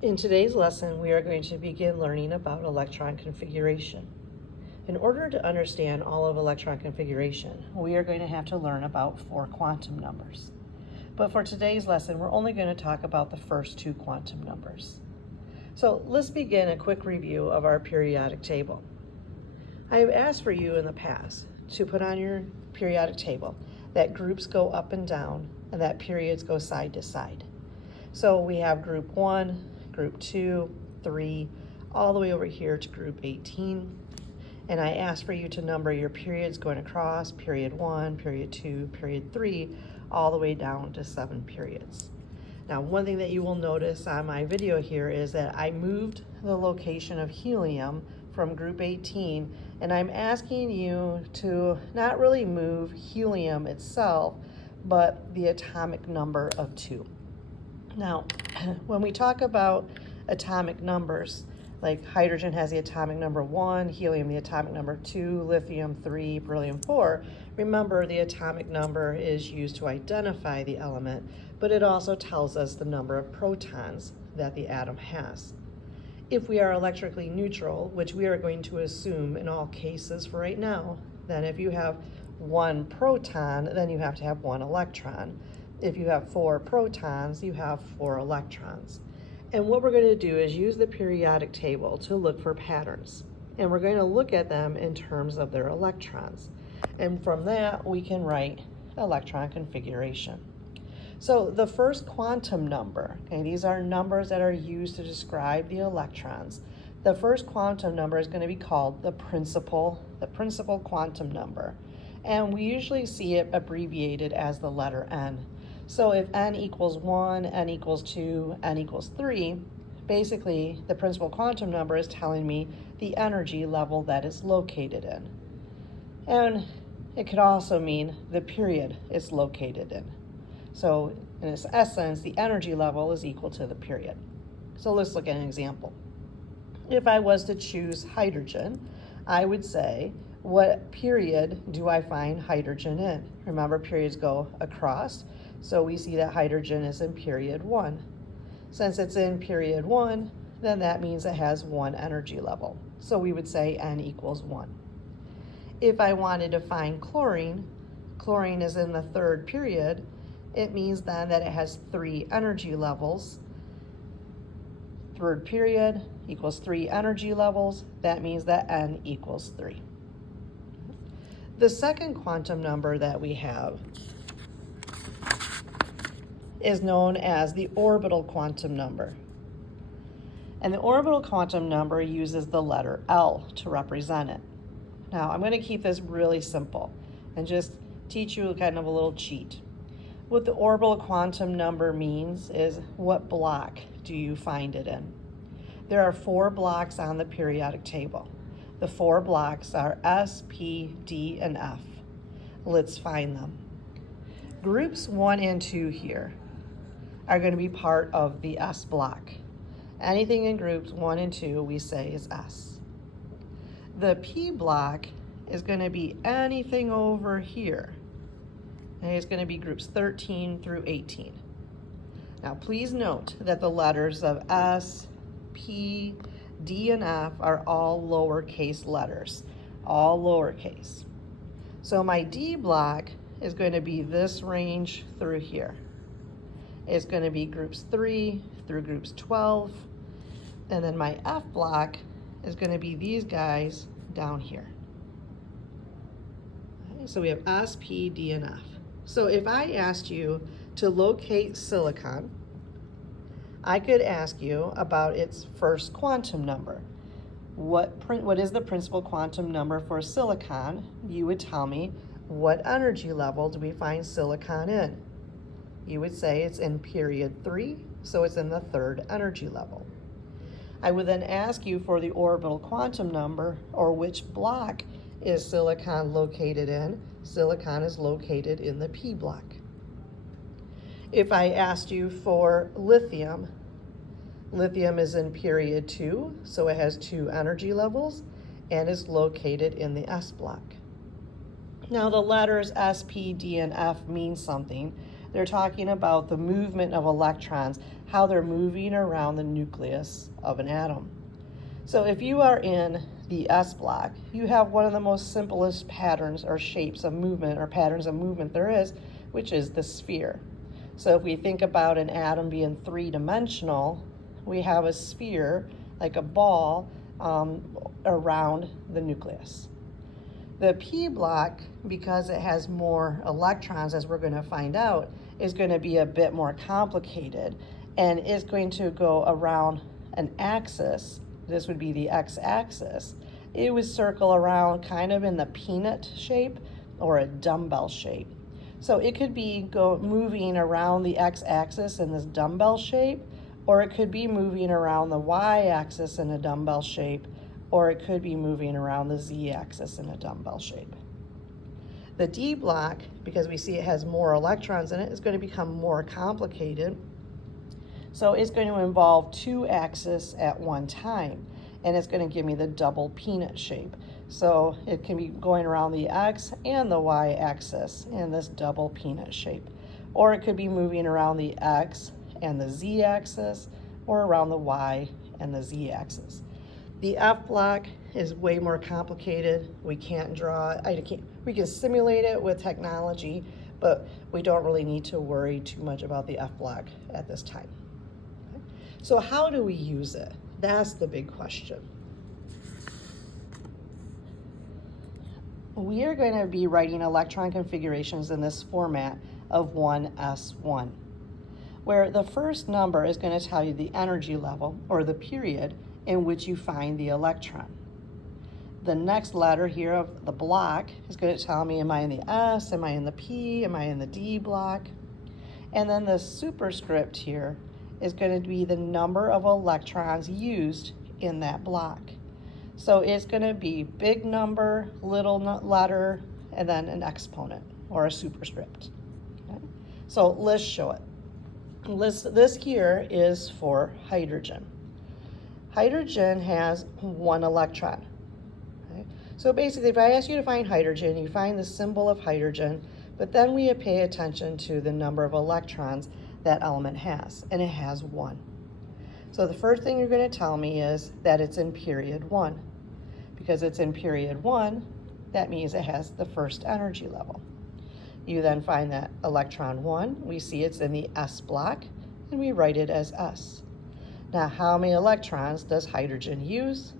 In today's lesson, we are going to begin learning about electron configuration. In order to understand all of electron configuration, we are going to have to learn about 4 quantum numbers. But for today's lesson, we're only going to talk about the first 2 quantum numbers. So let's begin a quick review of our periodic table. I have asked for you in the past to put on your periodic table that groups go up and down and that periods go side to side. So we have group 1, group 2, 3, all the way over here to group 18. And I asked for you to number your periods going across, period 1, period 2, period 3, all the way down to 7 periods. Now, one thing that you will notice on my video here is that I moved the location of helium from group 18, and I'm asking you to not really move helium itself, but the atomic number of 2. Now, when we talk about atomic numbers, like hydrogen has the atomic number 1, helium the atomic number 2, lithium 3, beryllium 4, remember the atomic number is used to identify the element, but it also tells us the number of protons that the atom has. If we are electrically neutral, which we are going to assume in all cases for right now, then if you have 1 proton, then you have to have 1 electron. If you have 4 protons, you have 4 electrons. And what we're going to do is use the periodic table to look for patterns. And we're going to look at them in terms of their electrons. And from that, we can write electron configuration. So the first quantum number, okay, these are numbers that are used to describe the electrons. The first quantum number is going to be called the principal quantum number. And we usually see it abbreviated as the letter N. So if N equals 1, N equals 2, N equals 3, basically the principal quantum number is telling me the energy level that is located in. And it could also mean the period it's located in. So in its essence, the energy level is equal to the period. So let's look at an example. If I was to choose hydrogen, I would say, what period do I find hydrogen in? Remember, periods go across. So we see that hydrogen is in period 1. Since it's in period 1, then that means it has 1 energy level. So we would say N equals 1. If I wanted to find chlorine, chlorine is in the 3rd period, it means then that it has 3 energy levels. 3rd period equals 3 energy levels. That means that N equals 3. The second quantum number that we have is known as the orbital quantum number. And the orbital quantum number uses the letter L to represent it. Now, I'm going to keep this really simple and just teach you kind of a little cheat. What the orbital quantum number means is what block do you find it in? There are 4 blocks on the periodic table. The 4 blocks are S, P, D, and F. Let's find them. Groups 1 and 2 here are going to be part of the S block. Anything in groups 1 and 2 we say is S. The P block is going to be anything over here. And it's going to be groups 13 through 18. Now please note that the letters of S, P, D, and F are all lowercase letters, all lowercase. So my D block is going to be this range through here. It's going to be groups 3 through groups 12. And then my F block is going to be these guys down here. Okay, so we have S, P, D, and F. So if I asked you to locate silicon, I could ask you about its first quantum number. What is the principal quantum number for silicon? You would tell me, what energy level do we find silicon in? You would say it's in period 3, so it's in the 3rd energy level. I would then ask you for the orbital quantum number, or which block is silicon located in. Silicon is located in the P block. If I asked you for lithium, lithium is in period 2, so it has 2 energy levels, and is located in the S block. Now the letters S, P, D, and F mean something. They're talking about the movement of electrons, how they're moving around the nucleus of an atom. So if you are in the S block, you have one of the most simplest patterns or shapes of movement or patterns of movement there is, which is the sphere. So if we think about an atom being three-dimensional, we have a sphere, like a ball, around the nucleus. The P block, because it has more electrons, as we're going to find out, is going to be a bit more complicated, and is going to go around an axis. This would be the x-axis. It would circle around kind of in the peanut shape or a dumbbell shape. So it could be moving around the x-axis in this dumbbell shape, or it could be moving around the y-axis in a dumbbell shape, or it could be moving around the z-axis in a dumbbell shape. The D block, because we see it has more electrons in it, is going to become more complicated. So it's going to involve two axes at one time, and it's going to give me the double peanut shape. So it can be going around the x and the y axis in this double peanut shape. Or it could be moving around the x and the z axis, or around the y and the z axis. The F block is way more complicated. We can't draw it. We can simulate it with technology, but we don't really need to worry too much about the F block at this time. Okay? So how do we use it? That's the big question. We are going to be writing electron configurations in this format of 1s1, where the first number is going to tell you the energy level, or the period, in which you find the electron. The next letter here of the block is going to tell me, am I in the S, am I in the P, am I in the D block? And then the superscript here is going to be the number of electrons used in that block. So it's going to be big number, little letter, and then an exponent or a superscript. Okay? So let's show it. This here is for hydrogen. Hydrogen has one electron. Okay? So basically, if I ask you to find hydrogen, you find the symbol of hydrogen, but then we pay attention to the number of electrons that element has, and it has one. So the first thing you're going to tell me is that it's in period 1. Because it's in period 1, that means it has the first energy level. You then find that electron 1, we see it's in the S block, and we write it as S. Now, how many electrons does hydrogen use?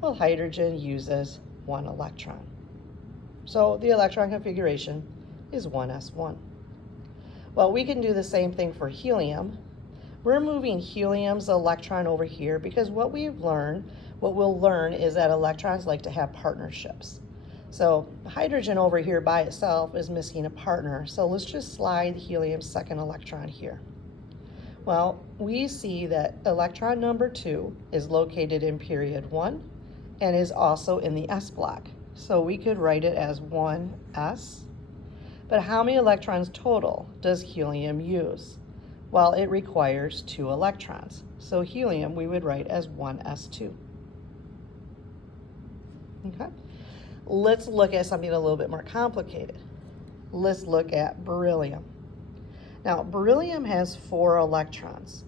Well, hydrogen uses 1 electron. So the electron configuration is 1s1. Well, we can do the same thing for helium. We're moving helium's electron over here because what we'll learn is that electrons like to have partnerships. So hydrogen over here by itself is missing a partner. So let's just slide helium's second electron here. Well, we see that electron number 2 is located in period 1 and is also in the S block. So we could write it as 1s. But how many electrons total does helium use? Well, it requires 2 electrons. So helium we would write as 1s2. Okay. Let's look at something a little bit more complicated. Let's look at beryllium. Now, beryllium has 4 electrons.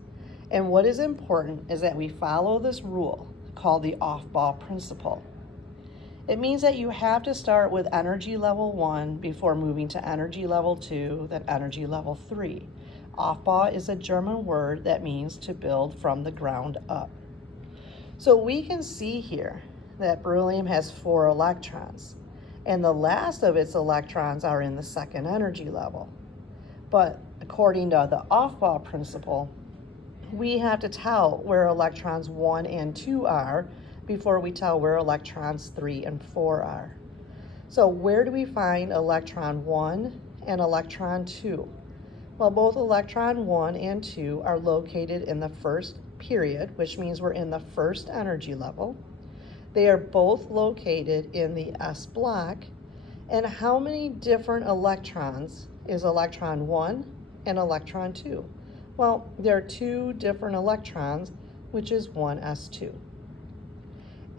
And what is important is that we follow this rule called the off-ball principle. It means that you have to start with energy level 1 before moving to energy level 2, then energy level 3. Aufbau is a German word that means to build from the ground up. So we can see here that beryllium has 4 electrons, and the last of its electrons are in the second energy level. But according to the Aufbau principle, we have to tell where electrons 1 and 2 are before we tell where electrons 3 and 4 are. So where do we find electron 1 and electron 2? Well, both electron 1 and 2 are located in the first period, which means we're in the first energy level. They are both located in the S block. And how many different electrons is electron 1 and electron 2? Well, there are 2 different electrons, which is 1s2.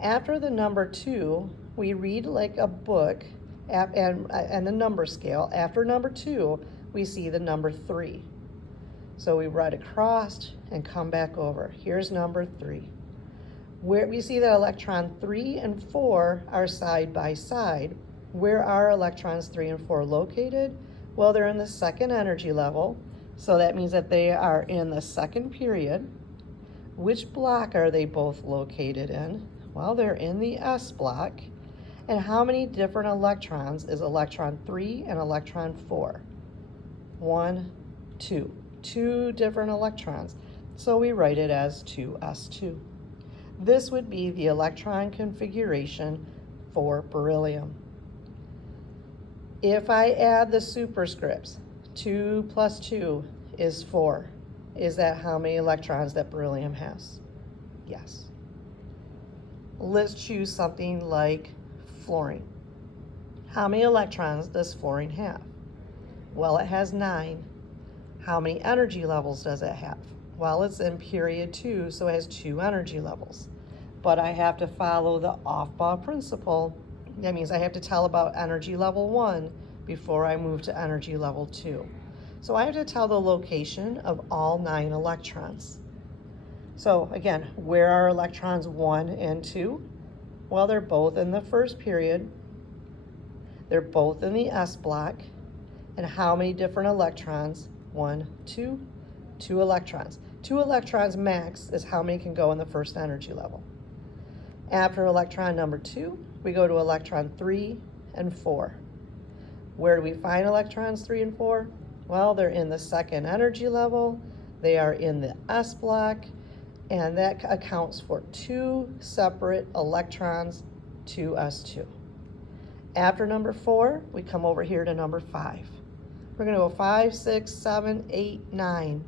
After the number 2, we read like a book and the number scale. After number 2, we see the number 3. So we write across and come back over. Here's number 3. Where we see that electron 3 and 4 are side by side. Where are electrons 3 and 4 located? Well, they're in the second energy level, so that means that they are in the second period. Which block are they both located in? Well, they're in the S block. And how many different electrons is electron 3 and electron 4? 1, 2. 2 different electrons. So we write it as 2s2. This would be the electron configuration for beryllium. If I add the superscripts, 2 plus 2 is 4. Is that how many electrons that beryllium has? Yes. Let's choose something like fluorine. How many electrons does fluorine have? Well, it has 9. How many energy levels does it have? Well, it's in period 2, so it has 2 energy levels. But I have to follow the off-ball principle. That means I have to tell about energy level 1 before I move to energy level 2. So I have to tell the location of all 9 electrons. So again, where are electrons 1 and 2? Well, they're both in the first period. They're both in the S block. And how many different electrons? 1, 2, 2 electrons. 2 electrons max is how many can go in the first energy level. After electron number 2, we go to electron 3 and 4. Where do we find electrons 3 and 4? Well, they're in the second energy level. They are in the S block, and that accounts for 2 separate electrons, 2s2. After number 4, we come over here to number 5. We're going to go 5, 6, 7, 8, 9.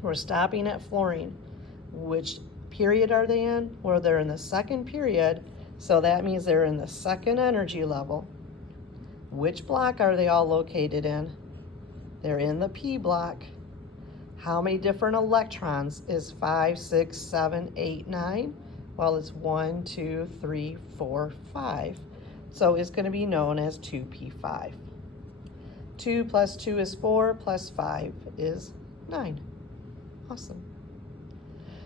We're stopping at fluorine. Which period are they in? Well, they're in the second period, so that means they're in the second energy level. Which block are they all located in? They're in the P block. How many different electrons is 5, 6, 7, 8, 9? Well, it's 1, 2, 3, 4, 5. So it's going to be known as 2p5. 2 plus 2 is 4, plus 5 is 9. Awesome.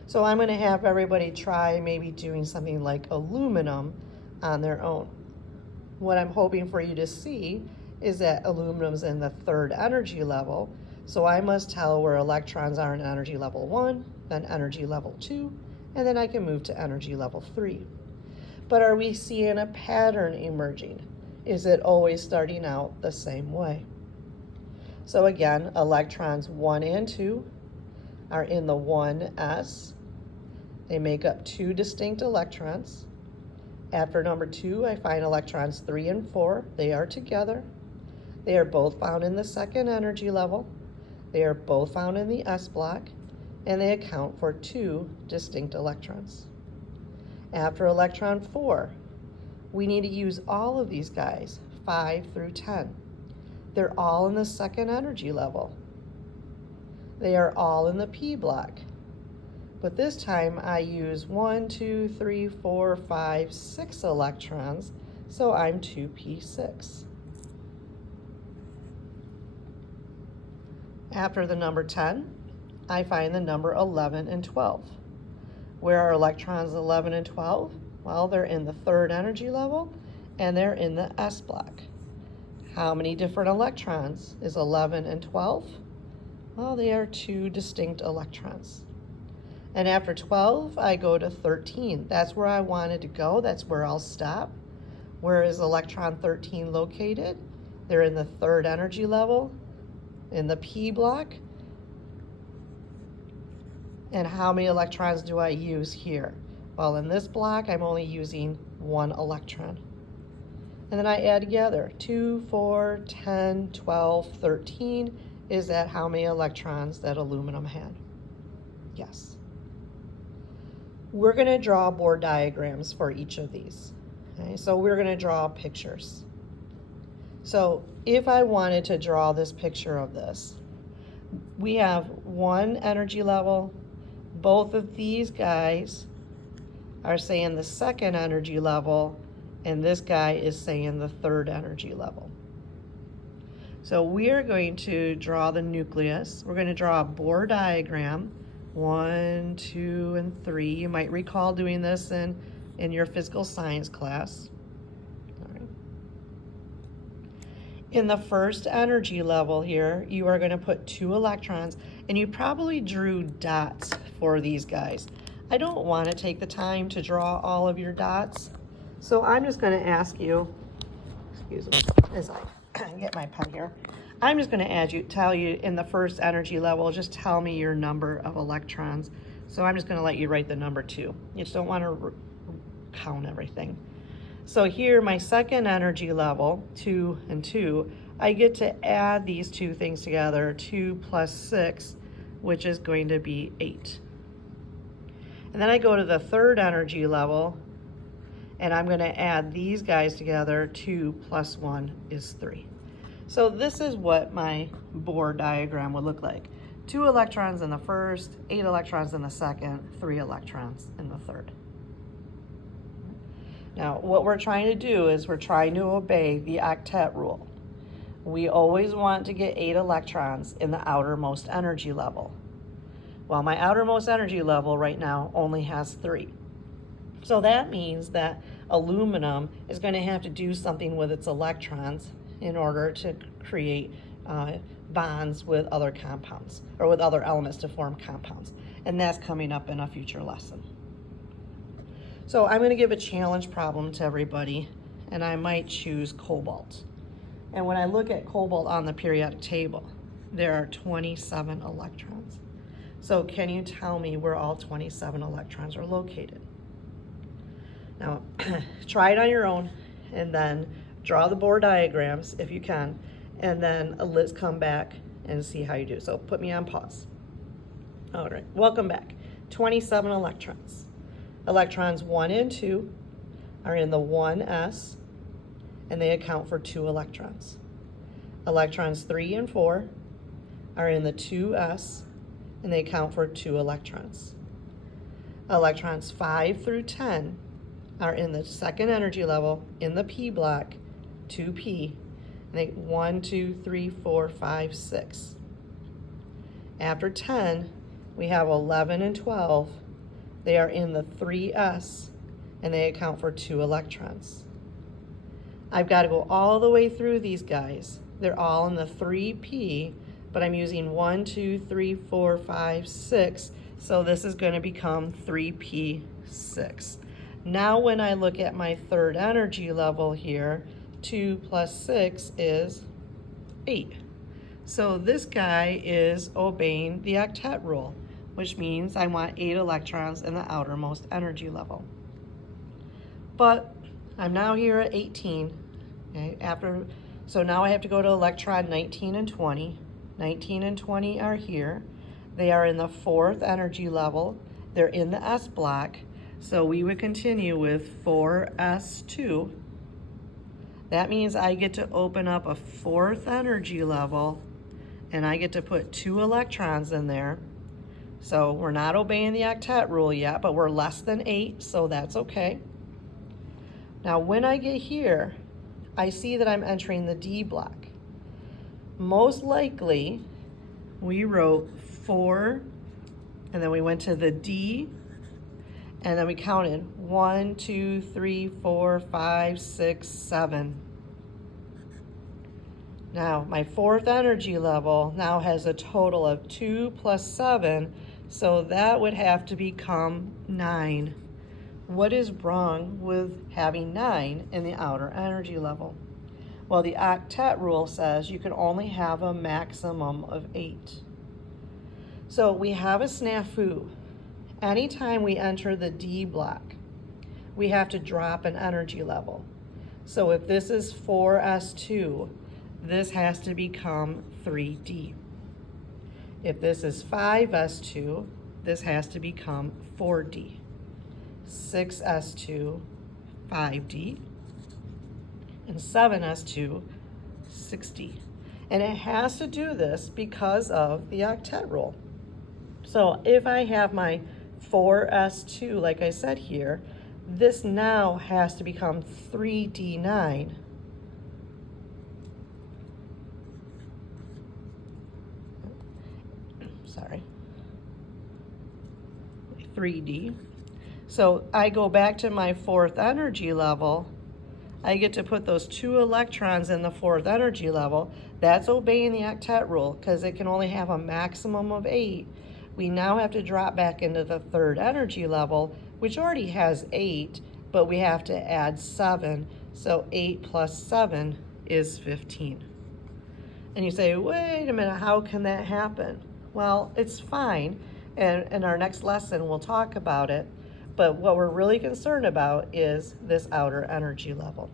So I'm going to have everybody try maybe doing something like aluminum on their own. What I'm hoping for you to see is that aluminum's in the third energy level, so I must tell where electrons are in energy level 1, then energy level 2, and then I can move to energy level 3. But are we seeing a pattern emerging? Is it always starting out the same way? So again, electrons 1 and 2 are in the 1s. They make up 2 distinct electrons. After number 2, I find electrons 3 and 4. They are together. They are both found in the second energy level. They are both found in the S block, and they account for 2 distinct electrons. After electron 4, we need to use all of these guys, 5 through 10. They're all in the second energy level. They are all in the P block. But this time I use 1, 2, 3, 4, 5, 6 electrons, so I'm 2p6. After the number 10, I find the number 11 and 12. Where are electrons 11 and 12? Well, they're in the third energy level, and they're in the S block. How many different electrons is 11 and 12? Well, they are 2 distinct electrons. And after 12, I go to 13. That's where I wanted to go. That's where I'll stop. Where is electron 13 located? They're in the third energy level, in the P block. And how many electrons do I use here? Well, in this block, I'm only using 1 electron. And then I add together 2, 4, 10, 12, 13. Is that how many electrons that aluminum had? Yes. We're going to draw board diagrams for each of these. Okay, so we're going to draw pictures. So if I wanted to draw this picture of this, we have 1 energy level. Both of these guys are saying the second energy level, and this guy is saying the third energy level. So we are going to draw the nucleus. We're going to draw a Bohr diagram, 1, 2, and 3. You might recall doing this in your physical science class. All right. In the first energy level here, you are going to put 2 electrons, and you probably drew dots for these guys. I don't want to take the time to draw all of your dots, so I'm just going to ask you, excuse me, as I get my pen here. I'm just going to tell you in the first energy level, just tell me your number of electrons. So I'm just going to let you write the number 2. You just don't want to count everything. So here, my second energy level, 2 and 2, I get to add these two things together, 2 plus 6, which is going to be 8. And then I go to the third energy level, and I'm going to add these guys together. 2 plus 1 is 3. So this is what my Bohr diagram would look like. 2 electrons in the first, 8 electrons in the second, 3 electrons in the third. Now, what we're trying to do is we're trying to obey the octet rule. We always want to get 8 electrons in the outermost energy level. Well, my outermost energy level right now only has 3. So that means that aluminum is going to have to do something with its electrons in order to create bonds with other compounds, or with other elements to form compounds. And that's coming up in a future lesson. So I'm going to give a challenge problem to everybody, and I might choose cobalt. And when I look at cobalt on the periodic table, there are 27 electrons. So can you tell me where all 27 electrons are located? Now, try it on your own, and then draw the Bohr diagrams if you can, and then let's come back and see how you do. So put me on pause. All right, welcome back. 27 electrons. Electrons 1 and 2 are in the 1s, and they account for 2 electrons. Electrons 3 and 4 are in the 2s, and they account for 2 electrons. Electrons 5 through 10 are in the second energy level in the p block, 2p, and they 1, 2, 3, 4, 5, 6. After 10, we have 11 and 12. They are in the 3s, and they account for 2 electrons. I've got to go all the way through these guys. They're all in the 3p, but I'm using 1, 2, 3, 4, 5, 6, so this is going to become 3p6. Now when I look at my third energy level here, 2 plus 6 is 8. So this guy is obeying the octet rule, which means I want 8 electrons in the outermost energy level. But I'm now here at 18. Okay, so now I have to go to electron 19 and 20. 19 and 20 are here. They are in the fourth energy level. They're in the S block. So we would continue with 4s2. That means I get to open up a fourth energy level, and I get to put 2 electrons in there. So we're not obeying the octet rule yet, but we're less than 8, so that's okay. Now when I get here, I see that I'm entering the D block. Most likely, we wrote 4, and then we went to the D, and then we counted 1, 2, 3, 4, 5, 6, 7. Now, my fourth energy level now has a total of 2 plus 7, so that would have to become 9. What is wrong with having 9 in the outer energy level? Well, the octet rule says you can only have a maximum of 8. So we have a snafu. Anytime we enter the D block, we have to drop an energy level. So if this is 4s2, this has to become 3d. If this is 5s2, this has to become 4d. 6s2, 5d, and 7s2, 6d. And it has to do this because of the octet rule. So if I have my 4s2, like I said here, this now has to become 3d9. 3D. So I go back to my fourth energy level. I get to put those 2 electrons in the fourth energy level. That's obeying the octet rule because it can only have a maximum of 8. We now have to drop back into the third energy level, which already has 8, but we have to add 7. So 8 plus 7 is 15. And you say, wait a minute, how can that happen? Well, it's fine. And in our next lesson, we'll talk about it. But what we're really concerned about is this outer energy level.